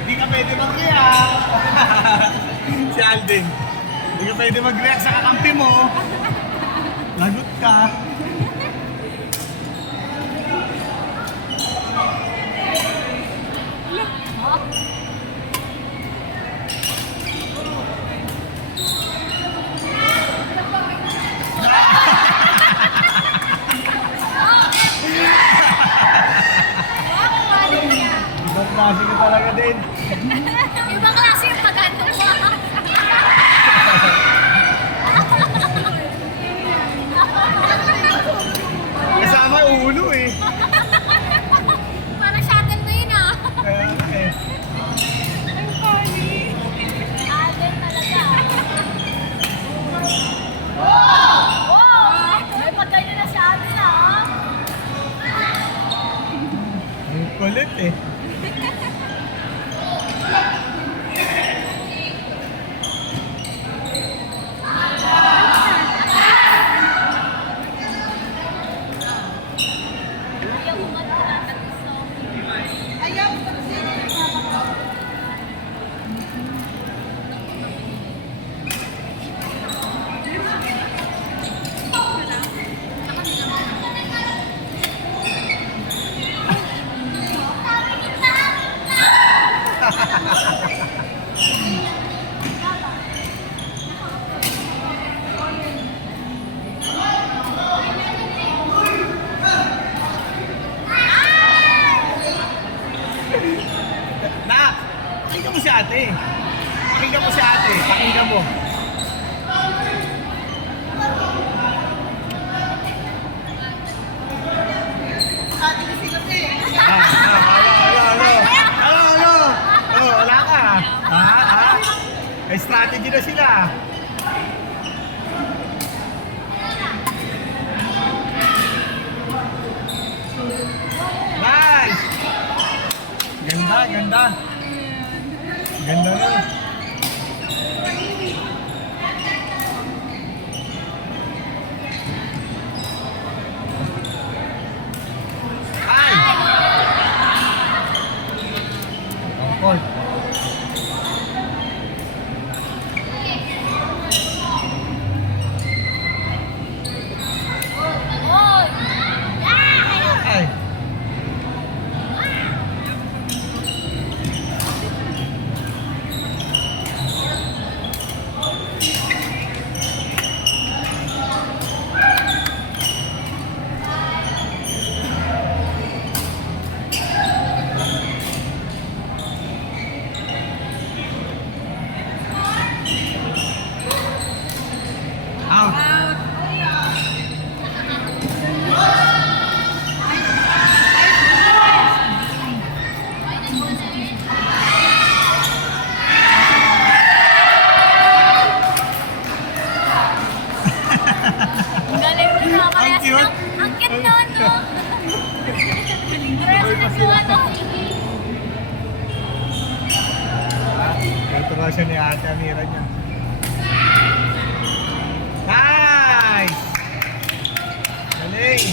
Hindi ka pwede mag-react. Si Alden. Hindi ka pwede mag-react sa kakampi mo. Lagot ka. Ibang klase ka talaga din. Ibang klase yung pagano mo. Kasama yung ulo eh. Parang shuttle mo yun ah. Kaya eh. Alden talaga. Wow! May pagkain na sa atin ah. Ang kulit eh. Ayaw mo magkakata gusto. Nak! Pakinggan mo si ate. Pakinggan mo si ate. Pakinggan mo. Oh, wala ka. May strategy na sila. Nice! Ganda, ganda. Ganda na. Ay! Comfort. Oy! Ay! Out! Ang galing mo na. Parehas cute. lang. Ang cute nun, no? Parehas lang yung ano. Ito raw siya ni Ate Amira niya. Nice! Galing!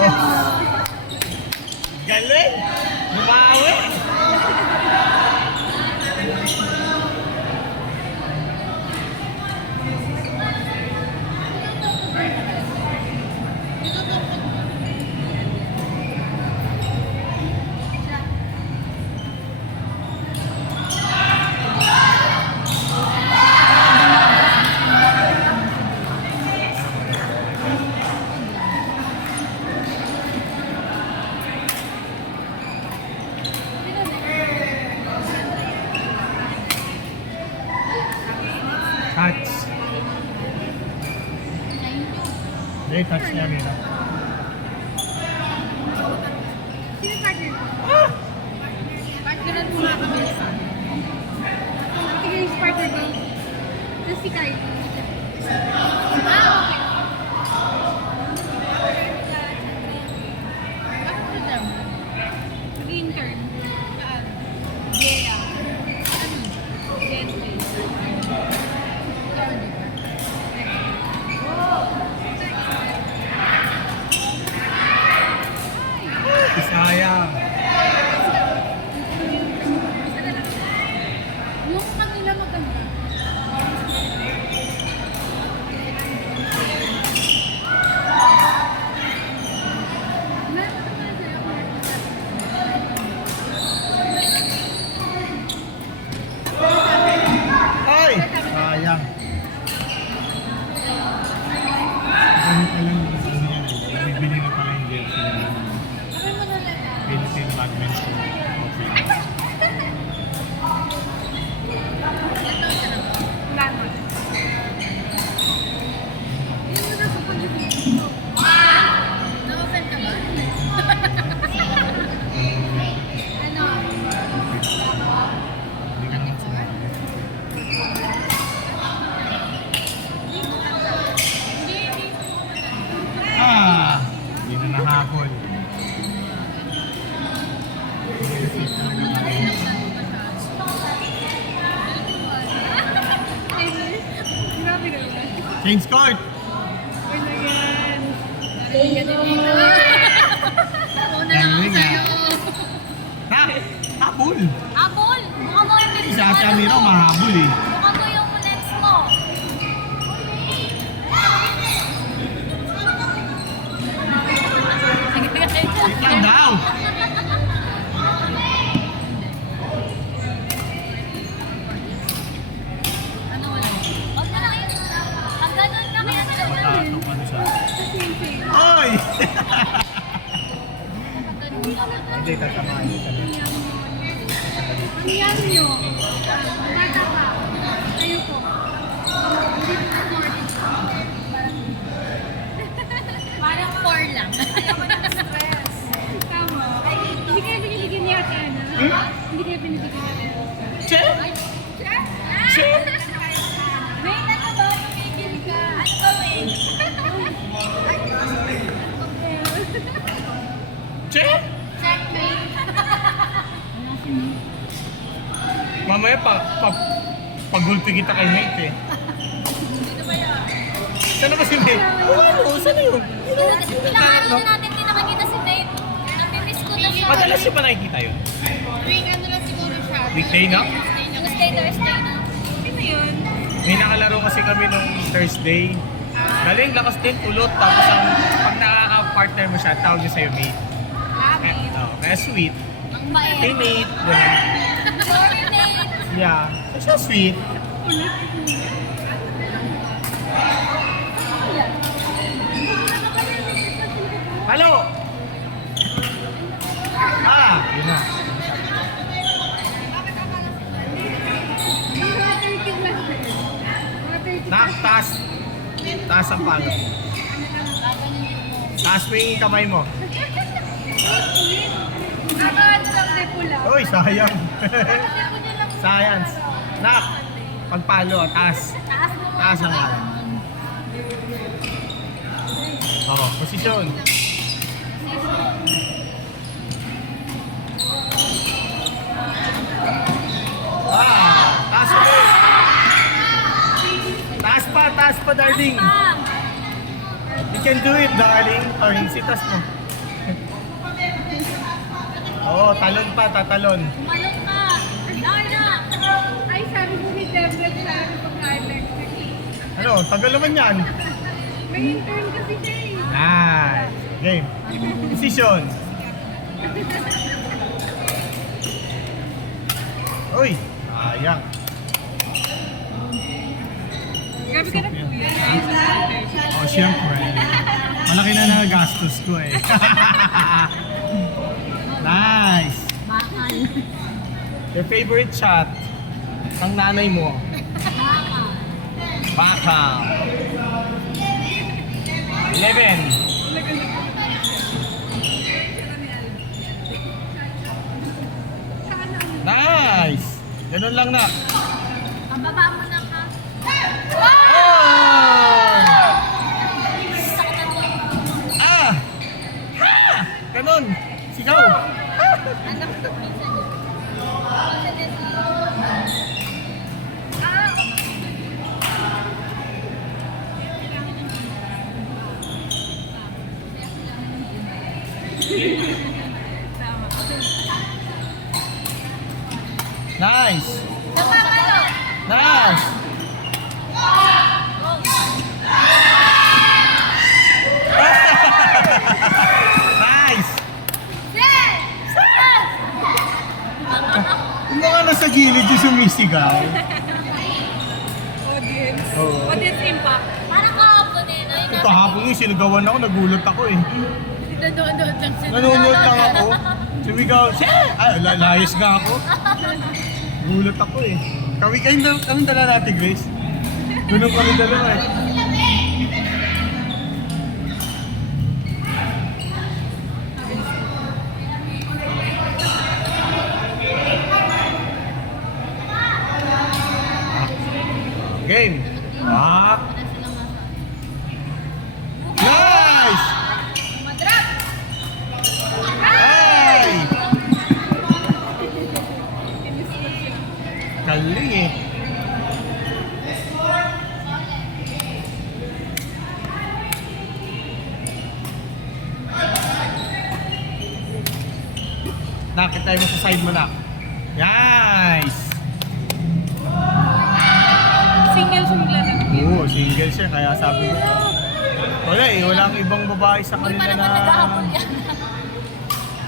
Oh. Galing! Bumawi! Touch. Hindi, touch niya nila. Sino partner? Partneran mo nga kami. Tingnan yung partner ko. Tapos si Kylie. Ah, okay. Bakit mo na Mag-intern. Yeah. Gently. Sayang. Yung kanila maganda. Ay! Sayang. Ganit na lang yung ano yan. Bibili na pala yung jersey na Philippine Badminton. Okay. Na-open ka ba? Ano? Hindi ka naman sumali. Hindi na nahabol. Grabe naman. Change court! Uy na yan. Narinig ka din dito. Una lang ako sa'yo. Ha? Habol! Apple! Mukha mo yung Si Ate Amira mahabol eh. Mukha mo yung lens mo. Wait lang daw! Ano wala? Huwag na lang yun. Ang ganun na kaya talaga. Tatok ano siya. Oy! Hindi, tatamaan niyo kami. Ano yan nyo? Bata pa. Kayo po. Hindi po morning. Parang 4 lang. Ayaw ko ng stress. Tama. Hindi kayo binibigyan niya ate Ana. Hindi kayo binibigyan niya ate Ana. Che! Ay, Chef! Chef! Wait, ano ba? Pumigil ka. Ano ba, wait? Che! Checkmate. Mamaya pagulpi kita kay Mate eh. Dito ba yan? Saan ba si Mate? Oo, saan na yun? Pinakaano na natin din nakikita si Nate. Namimiss ko na siya. Madalas siya pa nakikita yun? Tuwing ano lang siguro siya. Weekday na? Tuesday, Thursday na. Ano yun? May nakalaro kasi kami nung Thursday. Galing, lakas din, kulot. Tapos pag nakaka-partner mo siya, tawag niya sa'yo Mate. Kaya sweet. Ang bait. Hey Mate. Ganun. Sorry, Nate. Yeah. So sweet. Hello! Yun na. Nak, taas. Taas ang palo. Taas mo yung kamay mo. Ano lang din pula. Uy, sayang. Science. Nak, pagpalo, taas. Taas mo. Taas ang palo. Oo, posisyon. Taas ulit. Taas pa, darling. You can do it, darling. Or sitas mo. Oo, talon pa, tatalon. Malong ka. Darna. Ay, sabi ko ni Deborah, sabi ko kay Ano, tagal naman yan. May intern kasi siya eh. Nice. Game. Position. Uy, sayang. Grabe ka na po yan. Oh, syempre. Malaki na nagastos ko eh. Nice. Bakal. Your favorite shot? Ang nanay mo. Baka. 11. Nice. Ganun lang na. Pababa mo na ka. Ikaw! Anak ko minsan yun. Ah! Tama. Nice! Napakalo! Nice! Nice! Yung mga nasa gilid yung sumisigaw. Audience. Oo. Audience impact. Parang kahapon eh, no? Ito hapon yung sinugawan ako, nagulat ako eh. Nanonood lang sila. Nanonood lang ako. Sumigaw, ay, layas nga ako. Gulat ako eh. Kami dala natin, Grace. Ganun kami dalawa eh. Game. Back. Nice! Madrap! Ay! Galing eh. Nakita mo sa side mo na. Nice! Single siya maglalaro. Oo, single siya. Kaya sabi ko, wala eh. Walang ibang babae sa Uy, kanila parang na... naghahabol yan.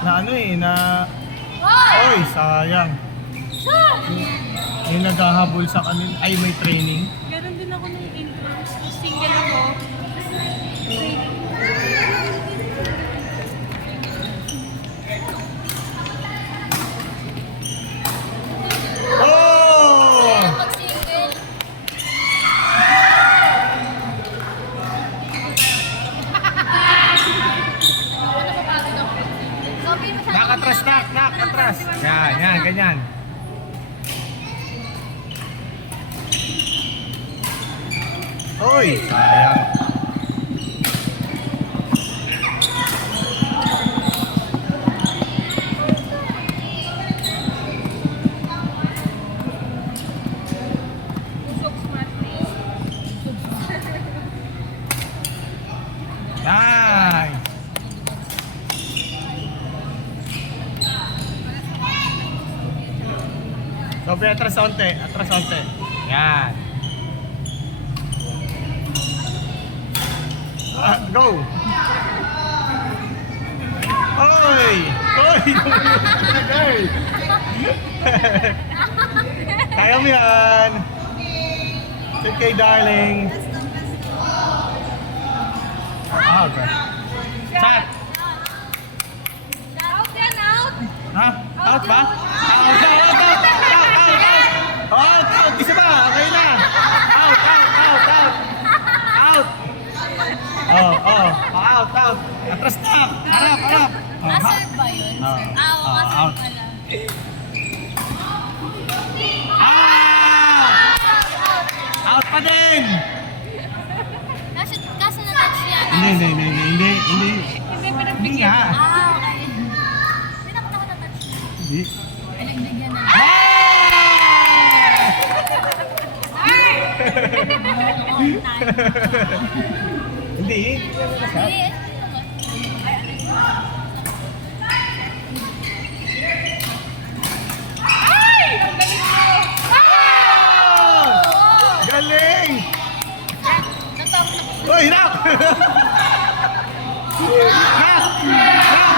Na ano eh, na... Hoy! Oy, sayang. Siya! Yung naghahabol sa kanila, ay may training. Ganon din ako nung intro. Single ako. Oh! Pag single. Ako napapagod ako pag single. Sabi mo sa akin, Nakatras, nakatras. Yan, yan, ganyan. Oy, sayang. Usok smart face. Nice. Sobe, atras onte, atras onte. Yan. Go! Oy! Oy! Girl! Kaya mo yan! It's okay, darling. Ah, okay. Chat! Out yan, out! Ha? Out ba? Out! Isa ba? Okay na! Out! Out! Atras na! Harap! Serve ba yun? Oh. Serve. Ah, oo, Oh, out. serve pala. Out pa din! Kaso na-touch niya. Hindi. Hindi Hindi pinagbigyan. nga. Ah, okay. Hindi naman ako na-touch niya. Hindi. Pinagbigyan na. On time. Hindi. Hindi, Ay! Ang galing mo! Galing! Natapos na po. Uy, hinap! Hinap!